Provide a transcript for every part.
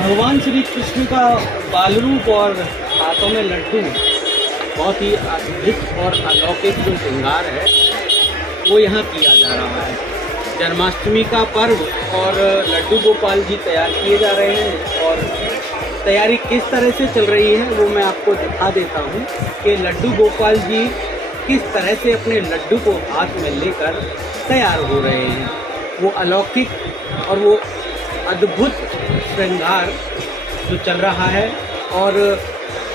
भगवान श्री कृष्ण का बाल रूप और हाथों में लड्डू बहुत ही अद्भुत और अलौकिक जो श्रृंगार है वो यहाँ किया जा रहा है। जन्माष्टमी का पर्व और लड्डू गोपाल जी तैयार किए जा रहे हैं और तैयारी किस तरह से चल रही है वो मैं आपको दिखा देता हूँ कि लड्डू गोपाल जी किस तरह से अपने लड्डू को हाथ में लेकर तैयार हो रहे हैं। वो अलौकिक और वो अद्भुत श्रृंगार जो चल रहा है और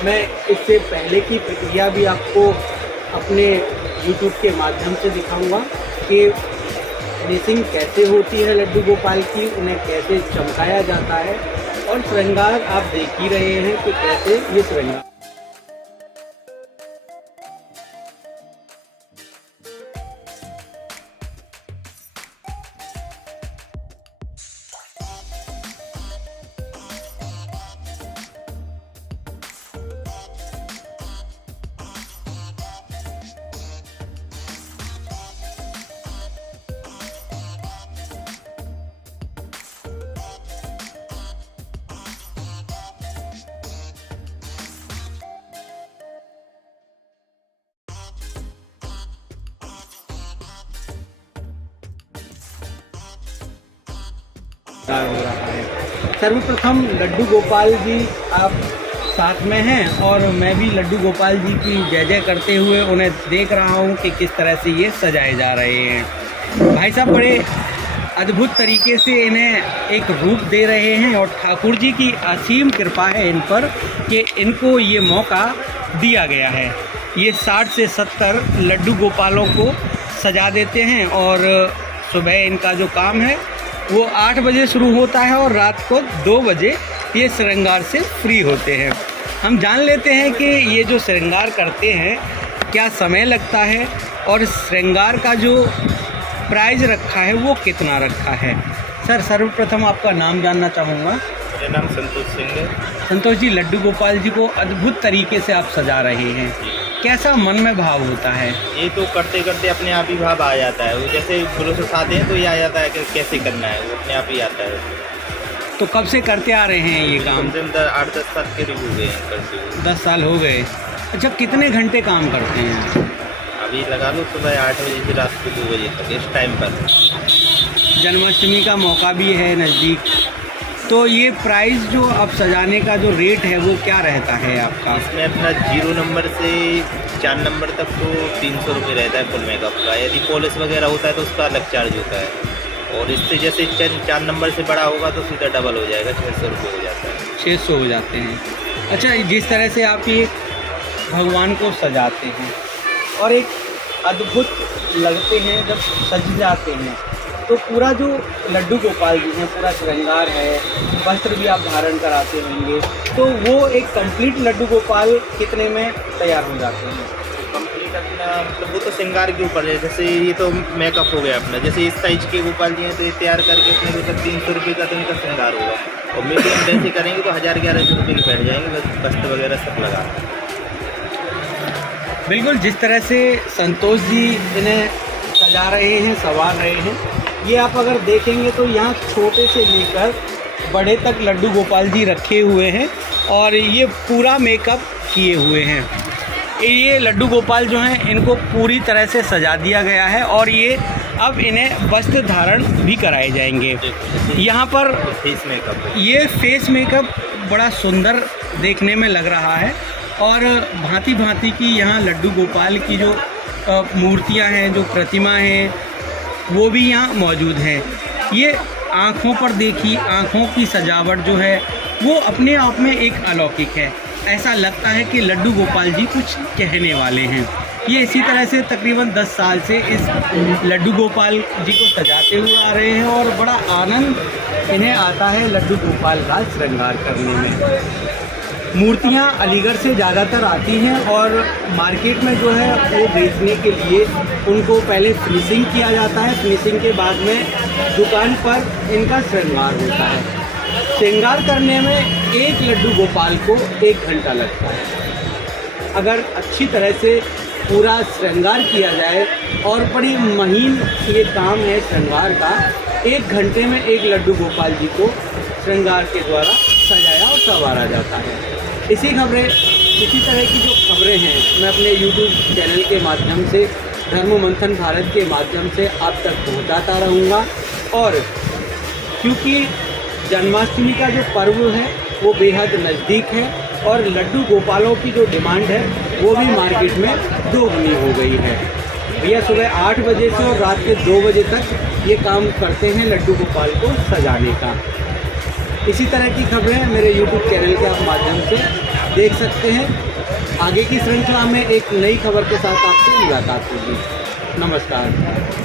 मैं इससे पहले की प्रक्रिया भी आपको अपने YouTube के माध्यम से दिखाऊंगा कि फिनिशिंग कैसे होती है लड्डू गोपाल की, उन्हें कैसे चमकाया जाता है और श्रृंगार आप देख ही रहे हैं कि कैसे ये श्रृंगार हो रहा है। सर्वप्रथम लड्डू गोपाल जी आप साथ में हैं और मैं भी लड्डू गोपाल जी की जय जय करते हुए उन्हें देख रहा हूं कि किस तरह से ये सजाए जा रहे हैं। भाई साहब बड़े अद्भुत तरीके से इन्हें एक रूप दे रहे हैं और ठाकुर जी की असीम कृपा है इन पर कि इनको ये मौका दिया गया है। ये 60 से 70 लड्डू गोपालों को सजा देते हैं और सुबह इनका जो काम है वो 8 बजे शुरू होता है और रात को 2 बजे ये श्रृंगार से फ्री होते हैं। हम जान लेते हैं कि ये जो श्रृंगार करते हैं क्या समय लगता है और श्रृंगार का जो प्राइस रखा है वो कितना रखा है। सर सर्वप्रथम आपका नाम जानना चाहूँगा। मेरा नाम संतोष सिंह है। संतोष जी, लड्डू गोपाल जी को अद्भुत तरीके से आप सजा रहे हैं, कैसा मन में भाव होता है? ये तो करते करते अपने आप ही भाव आ जाता है। वो जैसे गुरु से आते हैं तो ये आ जाता है कि कैसे करना है, वो अपने आप ही आता है। तो कब से करते आ रहे हैं ये काम? 8-10 साल के हो गए हैं करते हुए। 10 साल हो गए। अच्छा, कितने घंटे काम करते हैं? अभी लगा लो सुबह 8 बजे से रात को 2 बजे तक, इस टाइम पर। जन्माष्टमी का मौका भी है नज़दीक, तो ये प्राइस जो अब सजाने का जो रेट है वो क्या रहता है आपका? इसमें अपना 0 नंबर से 4 नंबर तक तो 300 रुपये रहता है फुल मेकअप का। यदि पॉलिश वगैरह होता है तो उसका अलग चार्ज होता है और इससे जैसे 4 नंबर से बड़ा होगा तो सीधा डबल हो जाएगा, 600 रुपये हो जाता है। 600 हो जाते हैं। अच्छा, जिस तरह से आप ये भगवान को सजाते हैं और एक अद्भुत लगते हैं जब सज जाते हैं, तो पूरा जो लड्डू गोपाल जी हैं, पूरा श्रृंगार है, वस्त्र भी आप धारण कराते होंगे, तो वो एक कंप्लीट लड्डू गोपाल कितने में तैयार हो जाते हैं? कंप्लीट अपना मतलब वो तो श्रृंगार के ऊपर है। जैसे ये तो मेकअप हो गया अपना, जैसे इस साइज के गोपाल जी हैं तो ये तैयार करके इसमें मतलब 300 रुपये का तो इनका श्रृंगार होगा और मीडियम जैसे करेंगे तो 1000-1100 रुपये की बैठ जाएंगे, बस वस्त्र वगैरह सब लगा। बिल्कुल, जिस तरह से संतोष जी इन्हें सजा रहे हैं, संवार रहे हैं, ये आप अगर देखेंगे तो यहाँ छोटे से लेकर बड़े तक लड्डू गोपाल जी रखे हुए हैं और ये पूरा मेकअप किए हुए हैं। ये लड्डू गोपाल जो हैं इनको पूरी तरह से सजा दिया गया है और ये अब इन्हें वस्त्र धारण भी कराए जाएंगे। यहाँ पर ये फेस मेकअप बड़ा सुंदर देखने में लग रहा है और भांति भांति की यहाँ लड्डू गोपाल की जो मूर्तियाँ हैं, जो प्रतिमा हैं, वो भी यहाँ मौजूद हैं। ये आँखों पर देखिए, आँखों की सजावट जो है वो अपने आप में एक अलौकिक है। ऐसा लगता है कि लड्डू गोपाल जी कुछ कहने वाले हैं। ये इसी तरह से तकरीबन 10 साल से इस लड्डू गोपाल जी को सजाते हुए आ रहे हैं और बड़ा आनंद इन्हें आता है लड्डू गोपाल का श्रृंगार करने में। मूर्तियाँ अलीगढ़ से ज़्यादातर आती हैं और मार्केट में जो है वो बेचने के लिए उनको पहले फिनिशिंग किया जाता है, फिनिशिंग के बाद में दुकान पर इनका श्रृंगार होता है। श्रृंगार करने में एक लड्डू गोपाल को 1 घंटा लगता है। अगर अच्छी तरह से पूरा श्रृंगार किया जाए और बड़ी महीन ये काम है श्रृंगार का, 1 घंटे में एक लड्डू गोपाल जी को श्रृंगार के द्वारा सजाया संवारा जाता है। इसी तरह की जो खबरें हैं मैं अपने यूट्यूब चैनल के माध्यम से, धर्म मंथन भारत के माध्यम से आप तक पहुंचाता रहूँगा। और क्योंकि जन्माष्टमी का जो पर्व है वो बेहद नज़दीक है और लड्डू गोपालों की जो डिमांड है वो भी मार्केट में दोगुनी हो गई है। भैया सुबह 8 बजे से और रात के 2 बजे तक ये काम करते हैं लड्डू गोपाल को सजाने का। इसी तरह की खबरें मेरे YouTube चैनल के आप माध्यम से देख सकते हैं। आगे की श्रृंखला में एक नई खबर के साथ आपसे मुलाकात होगी। नमस्कार।